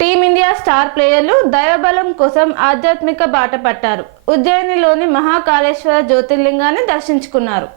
Team India star ప్లేయర్లు దైవబలం కోసం ఆధ్యాత్మిక బాట పట్టారు. ఉజ్జయినిలోని మహాకాళేశ్వర జ్యోతిర్లింగాన్ని దర్శించుకున్నారు.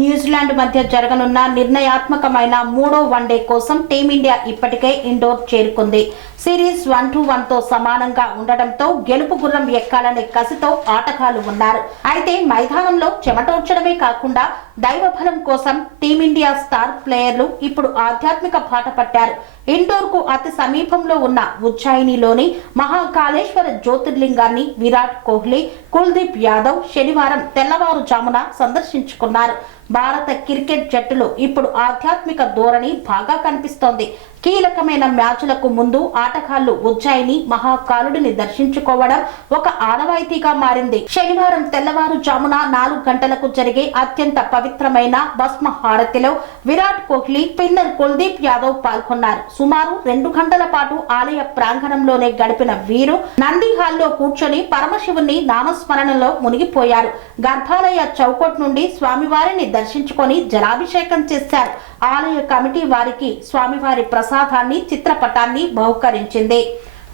న్యూజిలాండ్ మధ్య జరగనున్న నిర్ణయాత్మకమైన మూడో వన్డే కోసం టీమిండియా ఇప్పటికే ఇండోర్ చేరుకుంది. సిరీస్ వన్ టు వన్తో సమానంగా ఉండటంతో గెలుపు గుర్రం ఎక్కాలనే కసితో ఆటగాళ్ళు ఉన్నారు. అయితే మైదానంలో చెమటోడ్చడమే కాకుండా దైవబలం కోసం టీమిండియా స్టార్ ప్లేయర్లు ఇప్పుడు ఆధ్యాత్మిక బాట పట్టారు. ఇండోర్కు అతి సమీపంలో ఉన్న ఉజ్జాయినిలోని మహాకాళేశ్వర జ్యోతిర్లింగాన్ని విరాట్ కోహ్లీ కుల్దీప్ యాదవ్ శనివారం తెల్లవారుజామున సందర్శించుకున్నారు. భారత క్రికెట్ జట్టులో ఇప్పుడు ఆధ్యాత్మిక ధోరణి బాగా కనిపిస్తోంది. కీలకమైన మ్యాచ్లకు ముందు ఆటగాళ్ళు ఉజ్జాయిని మహాకాలుడిని దర్శించుకోవడం ఒక ఆనవాయితీగా మారింది. శనివారం తెల్లవారుజామున నాలుగు గంటలకు జరిగే అత్యంత పవిత్రమైన భస్మ హారతిలో విరాట్ కోహ్లీ స్పిన్నర్ కుల్దీప్ యాదవ్ పాల్గొన్నారు. సుమారు రెండు గంటల పాటు ఆలయ ప్రాంగణంలోనే గడిపిన వీరు నంది హాల్లో కూర్చొని పరమశివుని నామస్మరణలో మునిగిపోయారు. గర్భాలయ చౌకట్ నుండి స్వామివారిని దర్శించుకొని జలాభిషేకం చేశారు. ఆలయ కమిటీ వారికి స్వామివారి ప్రసాదాన్ని చిత్రపటాన్ని బహుకరించింది.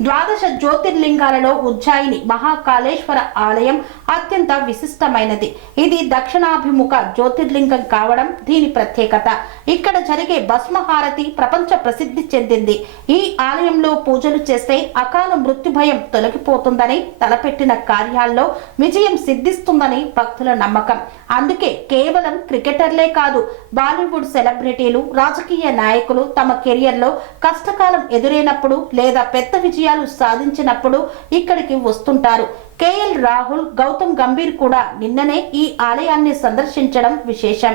ద్వాదశ జ్యోతిర్లింగాలలో ఉజ్జాయిని మహాకాళేశ్వర ఆలయం అత్యంత విశిష్టమైనది. ఇది దక్షిణాభిముఖ జ్యోతిర్లింగం కావడం దీని ప్రత్యేకత. ఇక్కడ జరిగే భస్మహారతి ప్రపంచ ప్రసిద్ధి చెందింది. ఈ ఆలయంలో పూజలు చేస్తే అకాల మృత్యు భయం తొలగిపోతుందని తలపెట్టిన కార్యాల్లో విజయం సిద్ధిస్తుందని భక్తుల నమ్మకం. అందుకే కేవలం క్రికెటర్లే కాదు బాలీవుడ్ సెలబ్రిటీలు రాజకీయ నాయకులు తమ కెరియర్లో కష్టకాలం ఎదురైనప్పుడు లేదా పెద్ద విజయం విజయాలు సాధించినప్పుడు ఇక్కడికి వస్తుంటారు. కేఎల్ రాహుల్ గౌతమ్ గంభీర్ కూడా నిన్ననే ఈ ఆలయాన్ని సందర్శించడం విశేషం.